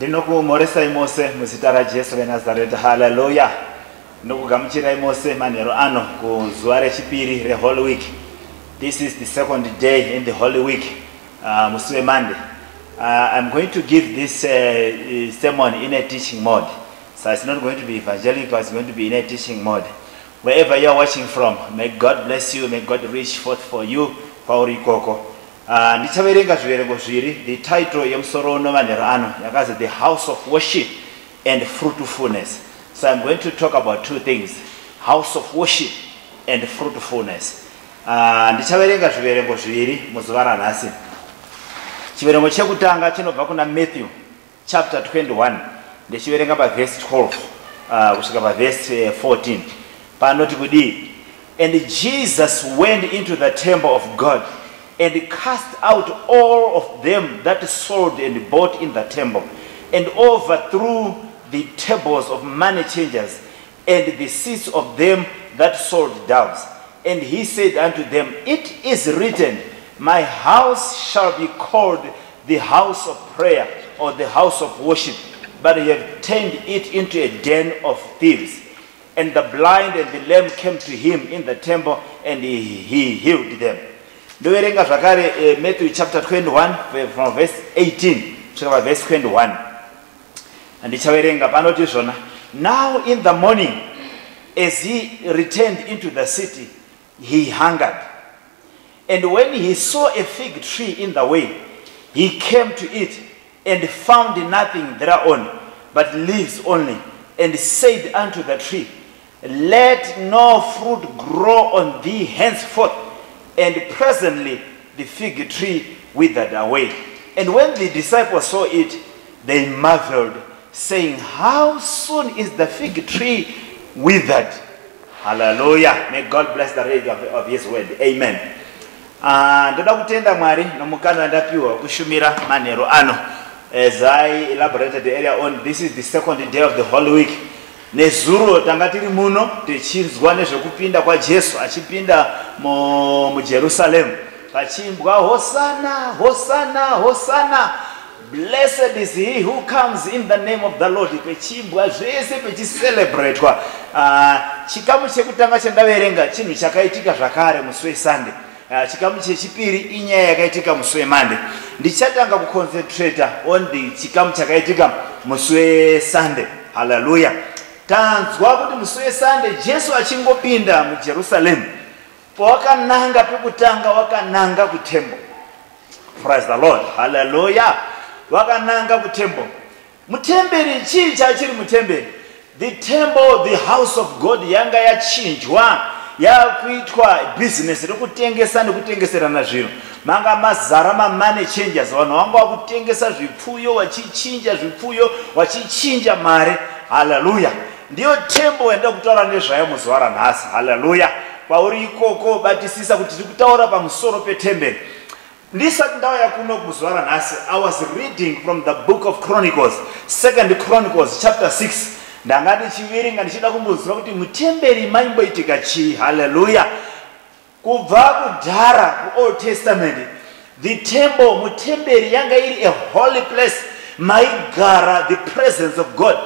Ndinokumoresa imose muzita raJesu weNazareta. Hallelujah. Ndinokugamuchira imose manhero ano kuzuva rechipiri reHoly Week. This is the second day in the Holy Week, musi weMonday. I'm going to give this sermon in a teaching mode. So it's not going to be evangelical, it's going to be in a teaching mode. Wherever you're watching from, may God bless you, may God reach forth for you, Pauri Koko. Ndichaverenga zviverengo zviri. The title yemusoro uno manhero ano yakazi The House of Worship and Fruitfulness. So I'm going to talk about two things: house of worship and fruitfulness. Ndichaverenga zviverengo zviri muzuva ranhasi. Chiverengo chekutanga chinobva kuna Matthew chapter 21 ndechiverenga paverse 12 kusvika paverse 14. Panoti kudii: And Jesus went into the temple of God and cast out all of them that sold and bought in the temple, and overthrew the tables of money changers and the seats of them that sold doves. And he said unto them, It is written, My house shall be called the house of prayer, or the house of worship, but ye have turned it into a den of thieves. And the blind and the lame came to him in the temple, and he healed them. Ndoverenga zvakare Matthew chapter 21 from verse 18 kusvika verse 21. Ndichaverenga panoti zvona: Now in the morning, as he returned into the city, he hungered. And when he saw a fig tree in the way, he came to it and found nothing thereon but leaves only, and said unto the tree, Let no fruit grow on thee henceforth. And presently the fig tree withered away. And when the disciples saw it, they marveled, saying, How soon is the fig tree withered? Hallelujah. May God bless the reading of his word. Amen. Ndoda kutenda Mwari nomukana ndapiwa kushumira manhero ano. As I elaborated earlier on, this is the second day of the Holy Week. Nezuro tangatiri muno tichizwa nezvekupinda kwaJesu achipinda muJerusalem. Pachimbwa Hosanna, Hosanna, Hosanna. Blessed is he who comes in the name of the Lord. Pachimbwa zvese pechicelebratewa. Chikamu chekutanga chendaverenga chinhu chakaitika zvakare musi weSunday. Chikamu chechipiri inyaya yakaitika musi weMonday. Ndichatanga kuconcentrate on the chikamu chakaitika musi weSunday. Hallelujah. Tanzwa kuti musi weSunday Jesu achingopinda muJerusalem, pawakananga pekutanga wakananga kutemple. Praise the Lord. Hallelujah. Wakananga kutemple. Mutemberi chii chachiri mutemberi? The temple, the house of God, yanga yachinjwa yakuitwa business rekutengesa nekutengeserana zvinhu. Manga mazara money changers, vanhu vanga vakutengesa zvipfuyo vachichinja zvipfuyo vachichinja mari. Hallelujah. Ndiyo temple wenda kutaura nezvayo muzuva ranhasi. Hallelujah. Pauri ikoko batisisa kuti tiri kutaura pamusoro petemberi. Ndisati ndauya kuno muzuva ranhasi, I was reading from the book of Chronicles, 2nd Chronicles chapter 6. Ndanga ndichiverenga ndichida kumboziva kuti mutemberi maimboitika chii. Hallelujah. Kubva kudhara kuOld Testament, the temple, mutemberi yanga iri a holy place, maigara the presence of God.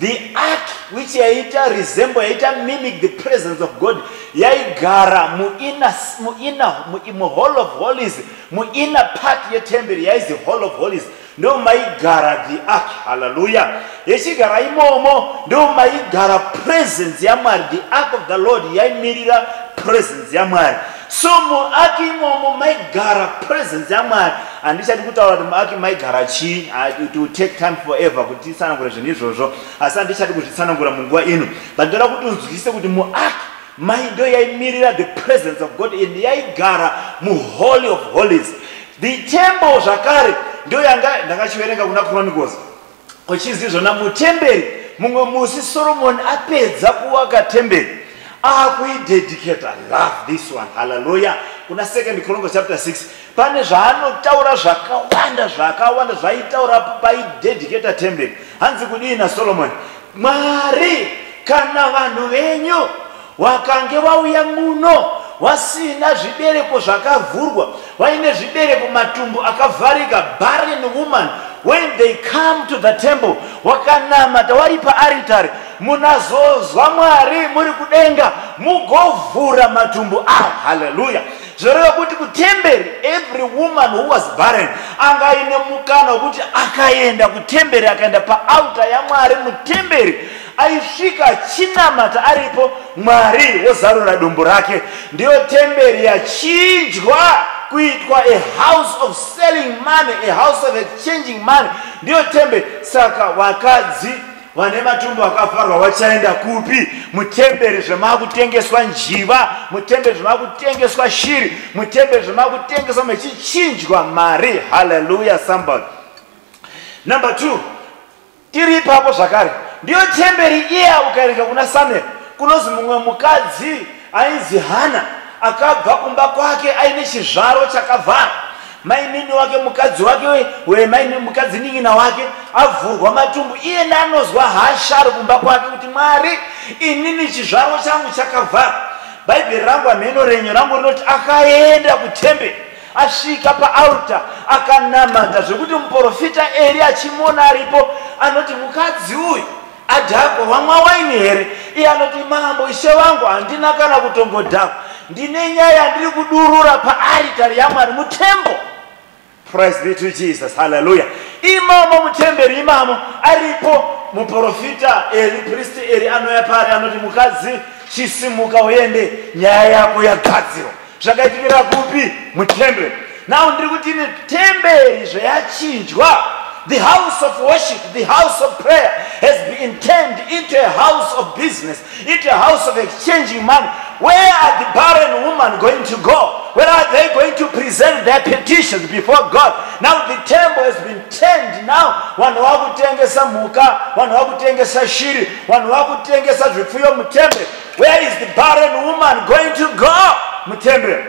The ark which yaita resemble, yaita mimic the presence of God, yaigara mu hall of holies, mu inner part yetemberi yaizi hall of holies. No maigara the ark. Hallelujah. Yechigara imomo no maigara presence yamari, the ark of the Lord yaimirira presence yamari. So mu ark imomo maigara presence yamari. And this is what I maigara chi. It will take time forever kuti sanangura zvinhu izvozvo. Asi ndichati kuti sanangura munguva ino. But ndoda kuti unzwisise kuti mu ark ndo yaimirira the presence of God, and yaigara mu holy of holies. The temple zvakare ndo yanga ndakachiverenga kuna Chronicles. Uchizi zvona mutemberi, mumwe musi Solomon apedza kuvaka temberi, akuidedicate. I love this one. Hallelujah. Kuna 2nd Chronicles chapter 6 pane zvaanotaura zvakawanda zvaitaura paidedicate temberi. Hanzi kudii naSolomon: Mwari, kana vanhu venyu wakange vauya muno wasina zvibereko zvakavhurwa, waine zvibereko matumbu akavharika, barren woman, when they come to the temple, wakanamata vari paaritari, munazozwa Mwari muri kudenga, mugovhura matumbu avo. Hallelujah. Zvoreva kuti kutemberi, every woman who was barren angaine mukana wekuti akaenda kutemberi, akaenda paaltar yaMwari mutemberi, aisvika chinamata aripo, Mwari wozarura dumbu rake. Ndiyo temberi yachinjwa kuitwa a house of selling money, a house of exchanging money. Ndiyo temberi. Saka wakadzi vane matumbu akafarwa vachaenda kupi? Mutemberi zvemakutengeswa njiva, mutemberi zvemakutengeswa shiri, mutemberi zvemakutengeswa mechichinjwa mari. Hallelujah, somebody. Number 2, tiri ipapo zvakare, ndiyo temberi iya. Ukaerenga kuna Samuel, kunozi mumwe mukadzi ainzi Hana akabva kumba kwake aine chizvaro chakavhara. Mainini wake mukadzi wake mainini mukadzi ningina wake avhurwa matumbu, iye nanozwa hasha ari kumba kwake kuti Mwari, inini chizvaro changu chakavhara. Bhaibheri rangu amheno renyu rangu rinoti akaenda kutemberi, asvika paaltar akanamata zvekuti muprofita Eri achimona aripo anoti, mukadzi uyu adhakwa, wamwa waini here? Iye anoti, mambo ishe wangu, handina kana kutongodhakwa, ndine nyaya yandiri kudurura paaritari yaMwari mutembo. Praise be to Jesus. Hallelujah. Imamo mutemberi imamo aripo muprofita Eri, priest Eri anoya pari anoti, mukadzi chisimuka uende, nyaya yako yagadzirwa. Zvakaitikira kupi? Mutemberi. Now ndiri kuti temberi zvayachinjwa, the house of worship, the house of prayer has been turned into a house of business, into a house of exchanging money. Where are the barren women going to go? Where are they going to present their petitions before God? Now the temple has been turned. Now vanhu vakutengesa muka, vanhu vakutengesa shiri, vanhu vakutengesa zvipfuyo mutembe. Where is the barren woman going to go? Mutembe.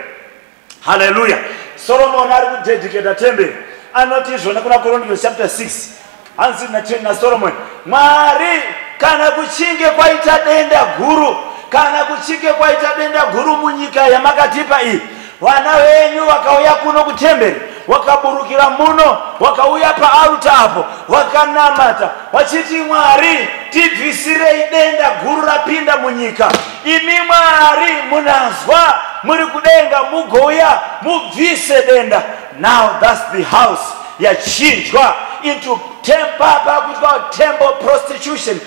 Hallelujah. Solomon ari kudedicate temple. Anoti zvona kuna Chronicles chapter 6. Hanzi na Solomon, Mwari, kana kuchinge kwaita denda guru, kana kuchinge kwaita denda guru munyika yamakatipa iyi, vana venyu vakauya kuno kutemberi, wakaburukira muno, wakauya paaltar apo, wakanamata, vachiti Mwari, tibvisirei denda guru rapinda munyika. Imi Mwari munazwa, muri kudenga, mugouya mubvise denda. Now that's the house yachinjwa into temple prostitution,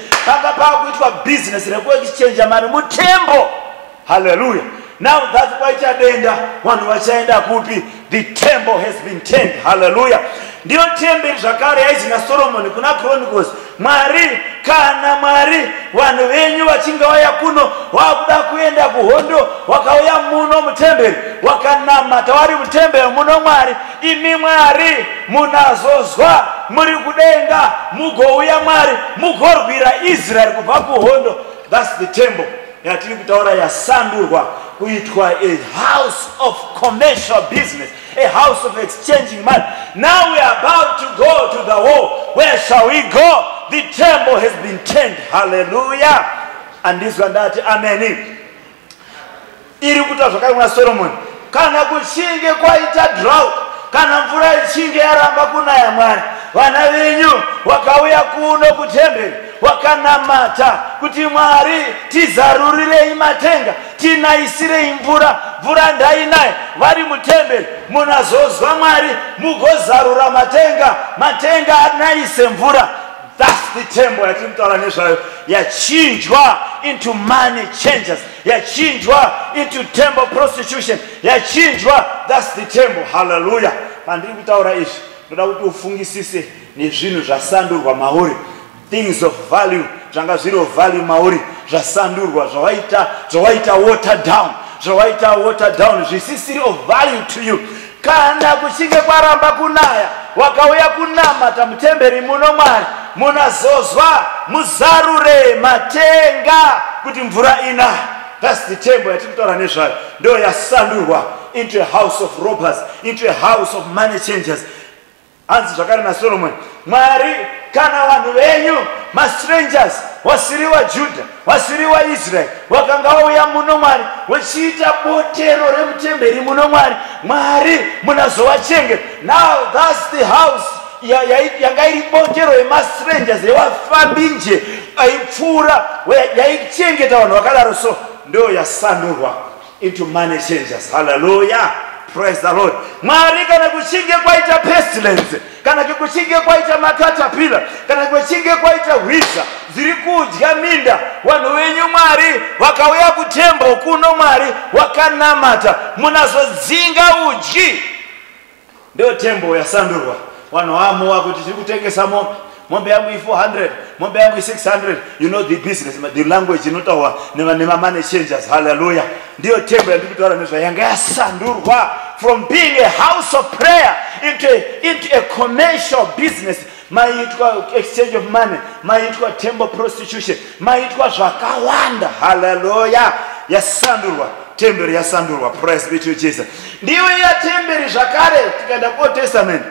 business exchange money mutembo. Hallelujah. Now that's why chadenda vanhu vachaenda kupi? The temple has been turned. Hallelujah. Ndiyo temberi zvakare yaizi naSolomoni kuna Chronicles, Mwari, kana Mwari vanhu venyu vachinga vauya kuno vakuda kuenda kuhondo, vakauya muno mutemberi, wakanamata vari mutemberi muno, Mwari, imi Mwari munazozwa, muri kudenga, mugouya Mwari mugorwira Israel kubva kuhondo. That's the temple yatiri kutaura yasandurwa kuitwa a house of commercial business, a house of exchanging money. Now we are about to go to the war. Where shall we go? The temple has been turned. Hallelujah. And this one that amen. Iri kuta zvakare kuna Solomon, kana kuchinge kwaita drought, kana mvura ichinge yaramba kunaya Mwari, vana venyu vakauya kuno kutemberi, wakanamata kuti Mwari, tizarurirei matenga, tinaisirei mvura, mvura ndainaye, vari mutemberi, munazozwa Mwari, mugozarura matenga, matenga anaise mvura. That's the temple yatiri kutaura nezvayo, yachinjwa into money changers, yachinjwa into temple prostitution, yachinjwa. That's the temple. Hallelujah. Pandiri kutaura izvi, ndoda kuti ufungisise nezvinhu zvasandurwa mauri, things of value, zvanga zviri of value mauri, zvasandurwa, zvawaita water down, zvisisiri of value to you. Kana kuchinge kwaramba kunaya, wakauya kunamata mutemberi muno, Mwari, munazozwa, muzarure matenga kuti mvura inaye. That's the temple yatiri kutaura nezvayo. Ndo yasandurwa into a house of robbers, into a house of money changers. Hanzi zvakare naSolomon, Mwari, kana vanhu venyu mastrangers, vasiri vaJudha, vasiri vaIsrael, vakanga vauya muno, Mwari, vachiita botero remutemberi muno, Mwari, Mwari munazovachengeta. Now that's the house yanga iri botero yemastrangers yevafambi nje aipfuura yaichengeta vanhu vakadaro, so ndo yasandurwa into money changers. Hallelujah, praise the Lord. Mwari kana kuchinge kwaita pestilence, kana kuchinge kwaita makatapila, kana kuchinge kwaita hwiza ziri kudya minda, vanhu venyu Mwari vakauya kutembo kuno, Mwari wakanamata, munazodzinga udyi, ndio tembo yasandurwa. Vanhu vamowa kuti tiri kutengesa mombe yangu 400, mombe yangu 600. You know the business, the language inotaurwa nema-money changers. Hallelujah. Ndio tembo yandiri kutaura nezva yanga yasandurwa from being a house of prayer into a commercial business. Maitwa exchange of money, maitwa temple prostitution, maitwa zvakawanda. Hallelujah. Yasandurwa, temberi yasandurwa. Praise be to Jesus. Ndiyo ya temberi zvakare tikaenda Old Testament.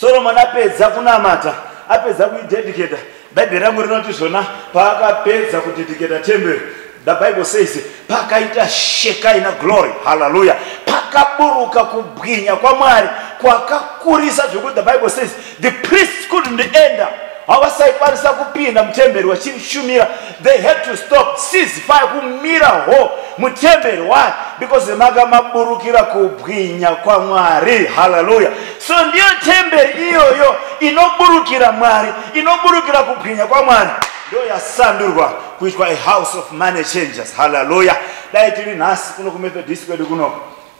Solomon apedza kunamata, apedza kuidedicata. Bhaibheri rangu rinoti zvona paakapedza kudedicata temberi, the Bible says pakaita Shekinah glory. Hallelujah. Pakaburuka kubwinya kwaMwari kwakakurisa zvokuti the Bible says the priests couldn't enter. Havasaikwanisa kupinda mutemberi vachishumira. They had to stop, cease fire, kumira ho mutemberi. Why? Because manga maburukira kubwinya kwa Mwari. Hallelujah. So ndiyo temberi iyoyo inoburukira Mwari, inoburukira kubwinya kwa Mwari, ndio yasandurwa kuitwa a house of money changers. Hallelujah. Dai tiri nhasi kuno kumethodist kwedu kuno,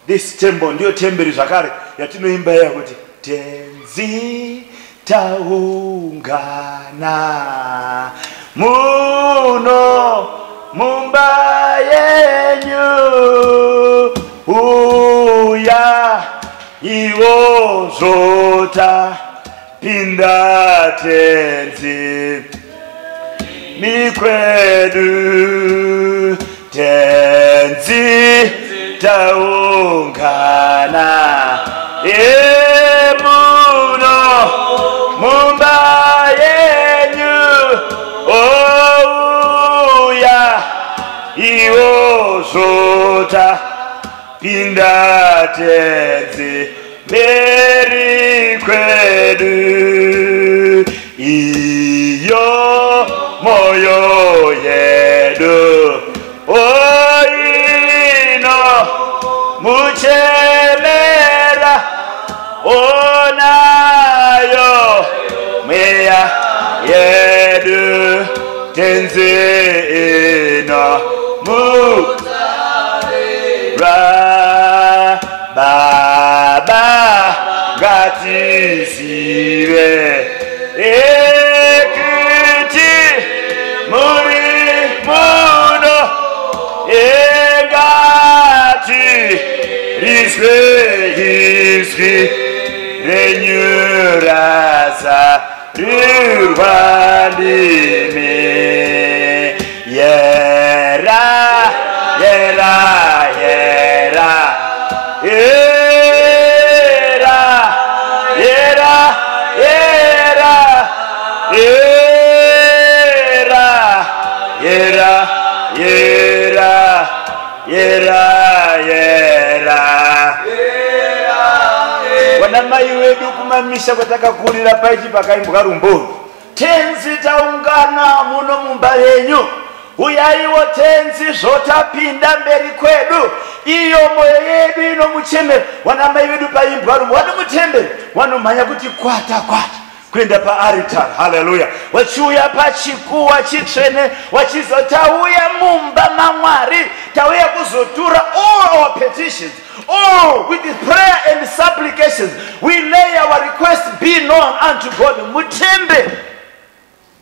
this temple ndiyo temberi zvakare yatinoimba iya kuti tenzi taungana muno mumba yenyu, uya iwo zota pinda tenzi mikwedu, tenzi taungana muno mumba yenyu, ouya iwo zota pinda tenzi mberi kwedu, iyo moyo yedu oino muchemera onayo mweya yedu tenzi ino Baba ngatizive ekiti muri muno, engati rizvi renyuraza rirwandime yera yera yera era era era era era era era wana mai wedu kumamisha kwatakakurira paichi pakaimbwa rumboni, tenzi taungana muno mumba yenyu, uyaiwo tenzi zvotapinda mberi kwedu, iyo moyo yedu inomuchemera. Wana mai vedu paimbwa rumbo vano mutemberi vanomhanya kuti kwata kwata kuenda paaritari. Hallelujah. Wachiuya pachikuwa chitsvene wachizoti tauya mumba maMwari, tauya kuzotura all our petitions, all with the prayer and supplications we lay our requests be known unto God. Mutemberi.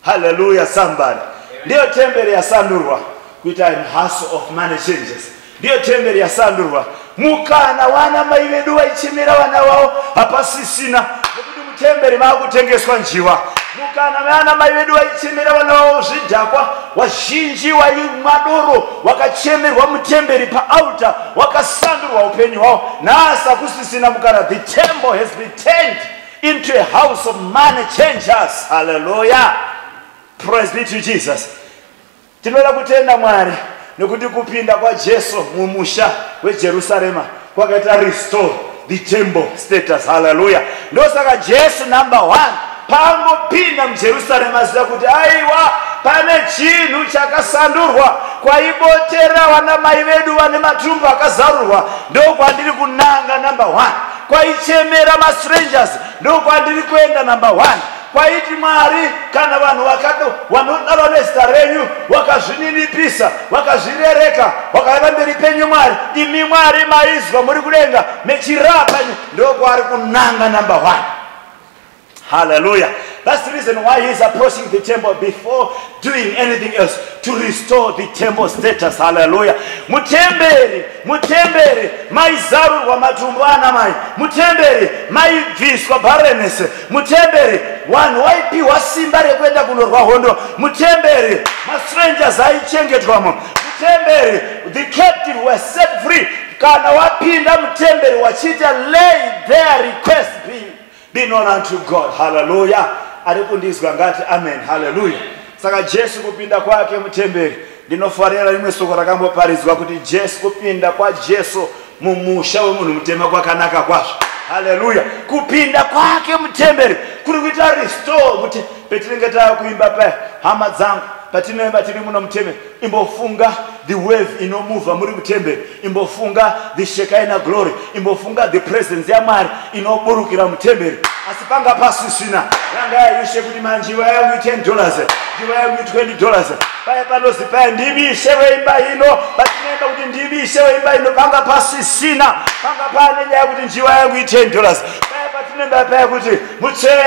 Hallelujah. Somebody. Ndiyo temberi yasandurwa kuita house of money changers. Ndiyo temberi yasandurwa mukana wana mai vedu vaichemera vana vavo hapasisina, nekuti mutemberi maakutengeswa njiwa. Mukana vana mai vedu vaichemera vana vavo zvidhakwa, vazhinji vaimwa doro vakachemerwa mutemberi paaltar, vakasandurwa upenyu hwavo. Nhasi hakusisina mukana. The temple has been turned into a house of money changers. Hallelujah. Praise be to Jesus. Tinoda kutenda Mwari nekuti kupinda kwa Jesu mumusha weJerusarema kwakaita restore the temple status. Hallelujah. Ndosaka Jesu number 1 pangopinda muJerusarema aziva kuti aiwa pane chinhu chakasandurwa kwaibotera vana mai vedu vane matumbu akazarurwa. Ndokwandiri kunanga number 1. Kwaichemera mastrangers ndokwandiri kuenda number 1. Kwaiti Mwari kana vanhu vanodaro nezita renyu vakazvininipisa vakazvirereka vakaenda mberi penyu Mwari, imi Mwari maizwa muri kudenga mechirapa ndokwari kunanga number 1. Hallelujah. That's the reason why he's approaching the temple before doing anything else, to restore the temple status. Hallelujah. Mutemberi maizarurwa matumbu ana mai, mutemberi maibviswa barrenness, mutemberi vanhu vaipiwa simba rekuenda kunorwa hondo, mutemberi mastrangers aichengetwamo, mutemberi the captive were set free. Kana wapinda mutemberi wachita lay their request be known unto God. Hallelujah. Arikundizwa ngati amen. Hallelujah. Saka Jesu kupinda kwake mutemberi, ndinofarira rimwe soko rakamboparidzwa kuti Jesu kupinda kwa Jesu mumusha wemunhu mutema kwakanaka kwazvo. Hallelujah. Kupinda kwake mutemberi kuri kuita restore. Petinenge takuimba pa hama dzangu patinoimba tiri muno mutemberi, imbofunga the wave inomuva muri mutemberi, imbofunga the Shekinah glory, imbofunga the presence yaMwari inoburukira mutemberi. Asi panga pasisina ranga yayishe kuti manjiwa yangu $10, njiwa yangu $20. Paya panozi paya ndimishe weimba ino, patinoimba kuti ndimishe weimba ino, panga pasisina, panga pane nyaya kuti njiwa yangu $10. Paya paya kuti mutsene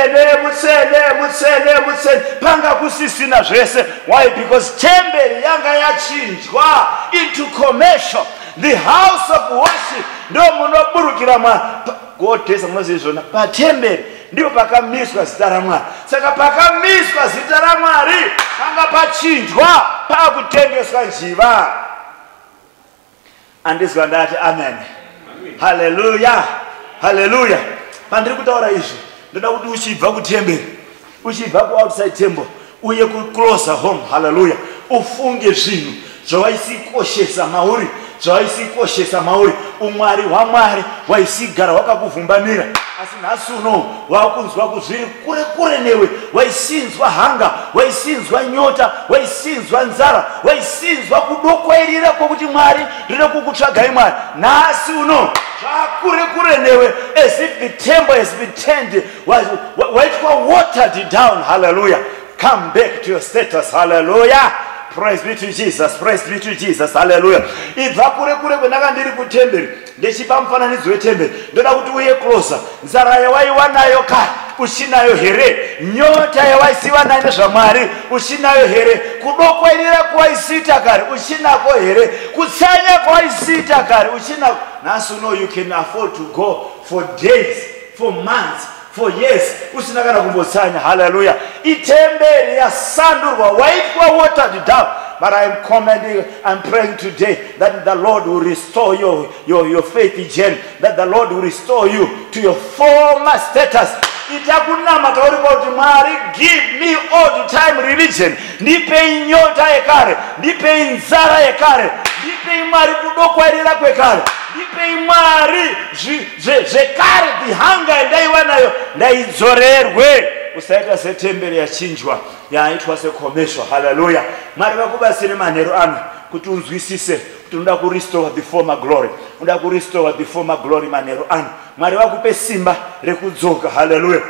panga kusisina zvese. Why? Because temberi yanga yachinjwa into commercial. The house of worship ndo munoburukira Mwari. Godesa munozizvona patemberi ndipo pakamiswa zita raMwari. Saka pakamiswa zita raMwari panga pachinjwa pakutengeswa njiva. Andizwa ndati amen. Hallelujah. Hallelujah. Pandiri kutaura izvi ndoda kuti uchibva kutemberi, uchibva ku-outside temple uye ku-closer home. Hallelujah. Ufunge zvinhu zvawaisikoshesa mauri, zvawaisikoshesa mauri. Umwari hwaMwari waisigara wakakuvhumbamira, asi nhasi uno wakunzwa kuzviri kure kure newe. Waisinzwa hanga, waisinzwa nyota, waisinzwa nzara, waisinzwa kudokwairira kwokuti Mwari ndiri kukutsvagai Mwari. Nhasi uno kure kure newe, as if the temple has been turned, waitwa watered down. Hallelujah. Come back to your status. Hallelujah. Praise be to Jesus. Praise be to Jesus. Hallelujah. Ibva kure kure kwenanga ndiri kutemberi, ndechipa mufananidzo wetemberi, ndoda kuti uye closer. Nzara yawaiwanayo kare uchinayo here? Nyota yawaisiwa nayo nezvaMwari uchinayo here? Kudokwairira kwawaisiita kare uchinako here? Kutsanya kwawaisiita kare uchinako? Nhasi uno you can afford to go for days, for months, for years usina kana kumbotsanya. Hallelujah. Itemberi yasandurwa, waitwa watered down. But I am commanding, I'm praying today that the Lord will restore your faith again, that the Lord will restore you to your former status. Itakunama tauri kuti Mwari, give me old time religion. Ndipe nyota yekare, ndipe nzara yekare, ndipe Mwari kudokwairira kwekare, ndipe Mwari zvekare, the hunger ndaiwanayo ndaidzorerwe. Usaita setemberi yachinjwa yaitwa sekomeshwa. Hallelujah. Mwari vakubasire manheru ano kuti unzwisise kuti unoda kurestore the former glory, unoda kurestore the former glory manheru ano. Mwari vakupe simba rekudzoka. Hallelujah.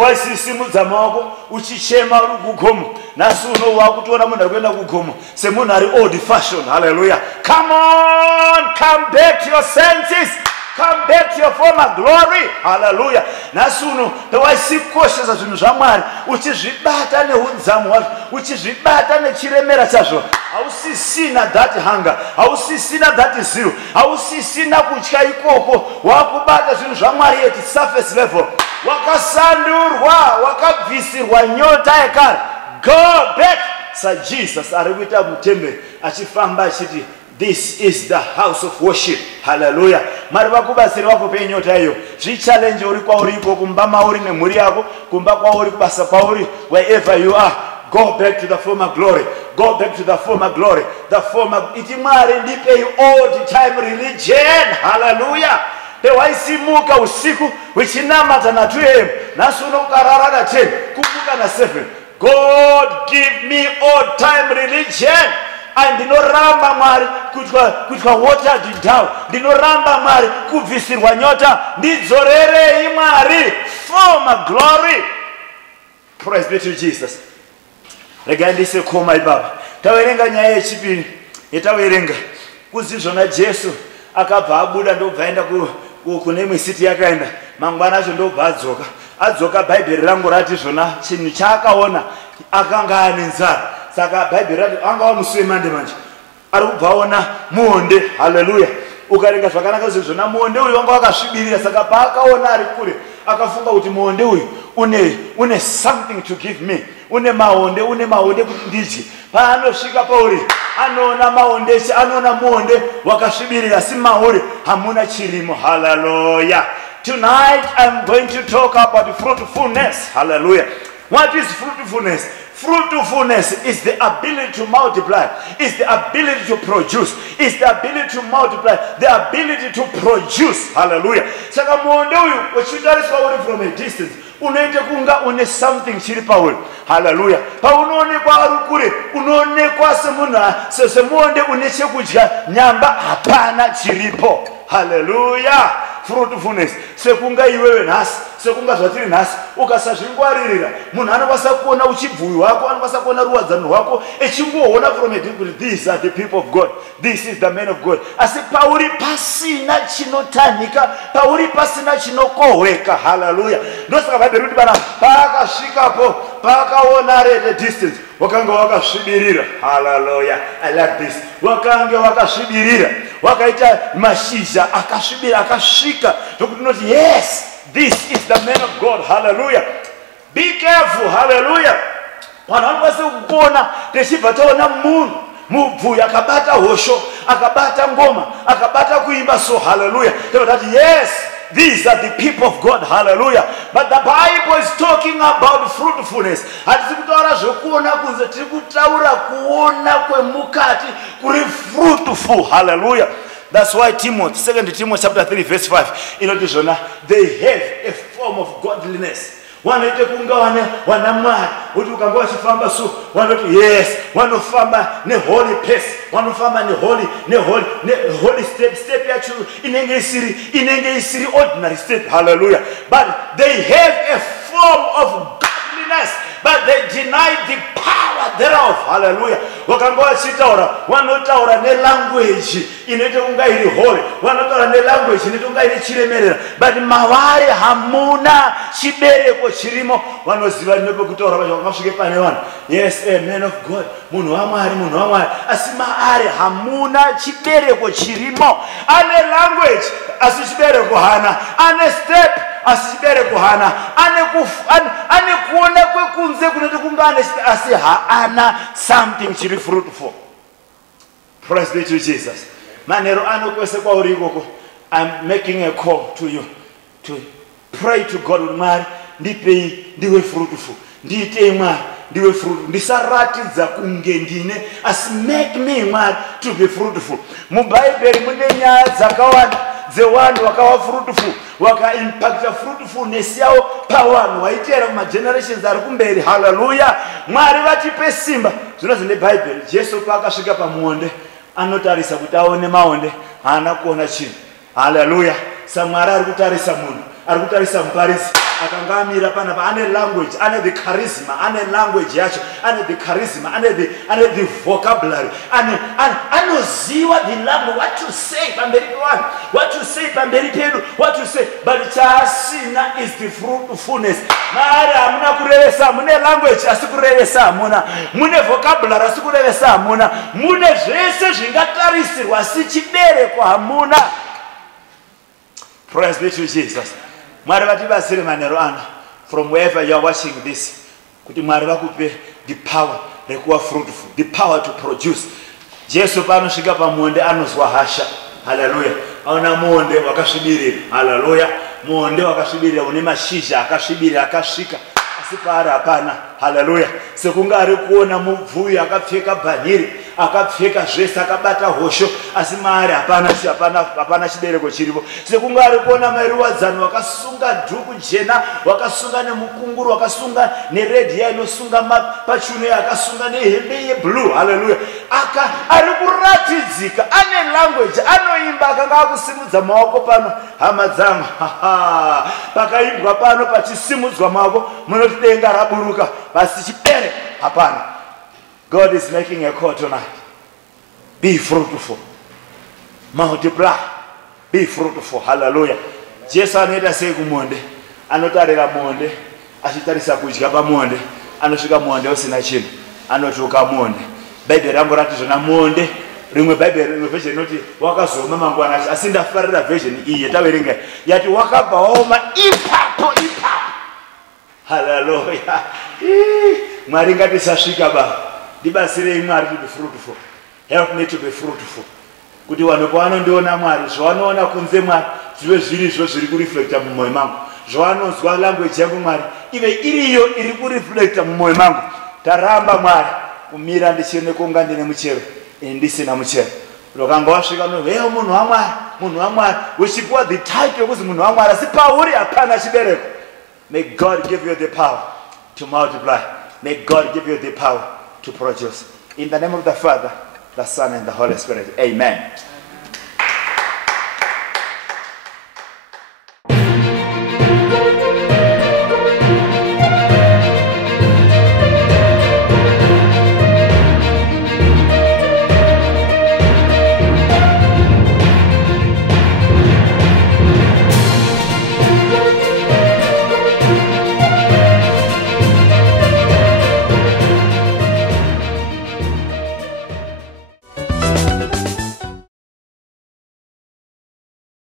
Waisisimudza maoko uchichema uri kugomo, nhasi uno wakutoona munhu ari kuenda kugomo semunhu ari old fashion. Hallelujah. Come on, come back to your senses. Come back to your former glory. Hallelujah. Nhasi uno pawaisikoshesa zvinhu zvaMwari, uchizvibata neudzamu hwazvo, uchizvibata nechiremera chazvo, hausisina that hunger, hausisina that zeal, hausisina kutya ikoko, wakubata zvinhu zvaMwari at surface level. Wakasandurwa, wakabvisirwa nyota yekare. Go back. Sa Jesus ari kuita mutemberi achifamba achiti, this is the house of worship. Hallelujah. Mwari vakubasire vakupe nyota iyo. Zvichallenge uri kwauri iko, kumba mauri nemhuri yako, kumba kwauri, kubasa kwauri, wherever you are. Go back to the former glory. Go back to the former glory. The former. Iti Mwari ndipe old time religion. Hallelujah. pewaisimuka usiku uchinamata na 2 am nhasi unokarara na 10 kumuka na 7. God give me all time religion. Ndinoramba Mwari kuitwa watered down. Ndinoramba Mwari kubvisirwa nyota. Ndidzorerei Mwari for my glory. Praise be to Jesus. Regai ndise koma ibaba. Taverenga nyaya yechipiri yataverenga kuzizvona Jesu akabva abuda ndobva aenda kune imwe city yakaenda. Mangwana acho ndobva adzoka Bhaibheri rangu rati zvona chinhu chaakaona akanga ane nzara. Saka Bhaibheri rati anga wamusuwe manje ari kubva aona muonde. Haleluya. Ukarenga zvakanaka zvona muonde uyu wanga wakasvibirira. Saka paakaona ari kure akafunga kuti muonde uyu une something to give me. Une maonde kuti ndidye. Paanosvika pauri anoona muonde wakasvibirira asi mauri hamuna chirimo. Hallelujah. Tonight I'm going to talk about fruitfulness. Hallelujah. What is fruitfulness? Fruitfulness is the ability to multiply, is the ability to produce, is the ability to multiply, the ability to produce. Hallelujah. Saka muonde uyu uchitariswa uri from a distance unoite kunga une something chiri pauri. Hallelujah. Paunoonekwa ari kure unoonekwa semuonde une chekudya nyamba hapana chiripo. Hallelujah. Fruitfulness. Sekunga iwewe nhasi, sekunga zvatiri nhasi, ukasazvingwaririra munhu anokwanisa kuona uchibvuyi hwako, anokwanisa kuona ruwadzano rwako echingoona from a distance. These are the people of God, this is the man of God. Asi pauri pasina chinotanhika, pauri pasina chinokohweka. Hallelujah. Ndosaka Bhaibheri kuti bana paakasvikapo paakaona ari at a distance wakanga wakasvibirira. Hallelujah. I like this. Wakanga wakasvibirira, wakaita mashizha akasvibira akasvika zvokuti unoti yes, this is the man of God. Hallelujah. Be careful. Hallelujah. Vanhu vanokwanisa kukuona techibva taona munhu mubvuyi akabata hosho, akabata ngoma, akabata kuimba. So hallelujah. That yes, these are the people of God. Hallelujah. But the Bible is talking about fruitfulness. Hatisi kutaura zvokuona kunze, tiri kutaura kuona kwemukati kuri fruitful. Hallelujah. That's why Timothy, 2 Timothy chapter 3 verse 5, inoti zvona they have a form of godliness. Wanoite kunga wana Mwari, kuti ukanga wachifamba so wanoti yes, wanofamba neholy pace, wanofamba neholy step yacho inenge isiri ordinary step. Hallelujah. But they have a form of godliness, but they deny the power thereof. Hallelujah. Wakanga wachitaura wanotaura nelanguage inoita kunga iri holy, wanotaura nelanguage inoita kunga iri chiremerera, but mavari hamuna chibereko chirimo. Vanoziva nepekutaura pacho vakasvike pane vanhu. Yes, a man of God, munhu waMwari, asi maari hamuna chibereko chirimo. Ane language asi chibereko hana, ane step asi chibereko hana, ane kuona kwekunze kunoita kunga ane asi haana something chiri fruitful. Praise be to Jesus. Manero ano kwese kwauri ikoko, I'm making a call to you to pray to God. Mwari ndipei ndiwe fruitful, ndiitei Mwari ndiwe fruitful. Ndisaratidza kunge ndine, asi make me Mwari to be fruitful. MuBhaibheri mune nyaya dzakawanda dzevanhu vakawa fruitful, vakaimpacta fruitfulness yavo pavanhu vaiteera kumagenerations ari kumberi. Hallelujah. Mwari vatipe simba. Zvinonzi neBhaibheri Jesu paakasvika pamuonde anotarisa kuti aone maonde, haana kuona chinhu. Hallelujah. SaMwari ari kutarisa munhu, ari kutarisa muparidzi akanga amira panapa, ane language, ane the charisma, ane language yacho, ane the charisma, ane the vocabulary, anoziva the language, what to say pamberi pevanhu, what to say pamberi pedu, what to say. But chaasina is the fruitfulness. Mari hamuna kurevesa, mune language asi kurevesa hamuna, mune vocabulary asi kurevesa hamuna, mune zvese zvingatarisirwa asi chibereko hamuna. Praise be to Jesus. Mwari vatibasire manero ano from wherever you are watching this, kuti Mwari vakupe the power rekuva fruitful, the power to produce. Jesu paanosvika pamuonde anozwa hasha. Hallelujah. Aona muonde wakasvibirira. Hallelujah. Muonde wakasvibirira une mashizha akasvibirira akasvika, asi paari hapana haleluya. Sekungari kuona mubvuyi akapfeka bhanhiri, akapfeka zvese, akabata hosho, asi maari hapana chibereko chiripo. Sekungari kuona mairiwadzano wakasunga dhuku jena, wakasunga nemukunguru, wakasunga neredhi inosunga pachuno, akasunga nehembe yeblue, haleluya. Ari kuratidzika, ane language, anoimba, akanga akusimudza maoko pano. Hama dzangu, pakaimbwa pano pachisimudzwa maoko, munoti denga raburuka, basi chipere hapana. God is making a call tonight. Be fruitful. Multiply. Be fruitful. Hallelujah. Jesu anoita sei kumonde? Anotarira monde, achitarisa kudya pamonde, anosvika monde usina chinhu, anoti ukamonde. Bhaibheri ramboratidza namonde. Rimwe Bhaibheri, rimwe version inoti wakazoma mangwana, asi ndafarira version iyi yataverenga yati wakabva waoma ipapo. Hallelujah. Mwari ngatisasvika baba. Ndibasirei Mwari to be fruitful. Help me to be fruitful. Kuti vanhu pavanondiona Mwari, zvavanoona kunze Mwari, zvive zvirizvo zviri kureflecta mumwoyo mangu. Zvavanonzwa language yangu Mwari, ive iriyo iri kureflecta mumwoyo mangu. Taramba Mwari kumira ndichiri kunga ndine muchero, ndisina muchero. Lokanga wasvika no munhu waMwari, uchipiwa the title yokuzi munhu waMwari, asi pauri hapana chibereko. May God give you the power to multiply. May God give you the power to produce. In the name of the Father, the Son, and the Holy Spirit. Amen.